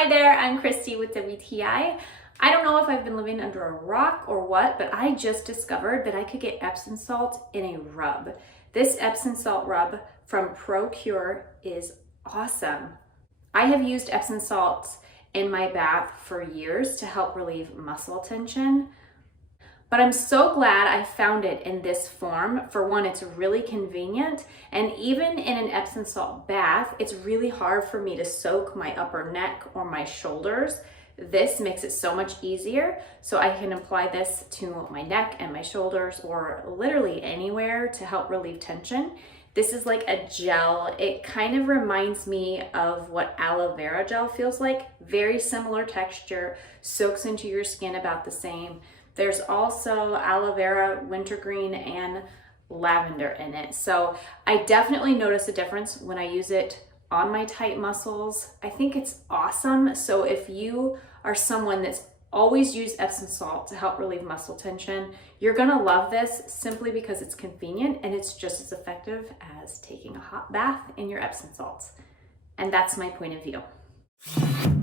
Hi there, I'm Christy with WTI. I don't know if I've been living under a rock or what, but I just discovered that I could get Epsom salt in a rub. This Epsom salt rub from Procure is awesome. I have used Epsom salts in my bath for years to help relieve muscle tension, but I'm so glad I found it in this form. For one, it's really convenient, and even in an Epsom salt bath, it's really hard for me to soak my upper neck or my shoulders. This makes it so much easier, so I can apply this to my neck and my shoulders or literally anywhere to help relieve tension. This is like a gel. It kind of reminds me of what aloe vera gel feels like. Very similar texture, soaks into your skin about the same. There's also aloe vera, wintergreen, and lavender in it. So I definitely notice a difference when I use it on my tight muscles. I think it's awesome. So if you are someone that's always used Epsom salt to help relieve muscle tension, you're gonna love this simply because it's convenient and it's just as effective as taking a hot bath in your Epsom salts. And that's my point of view.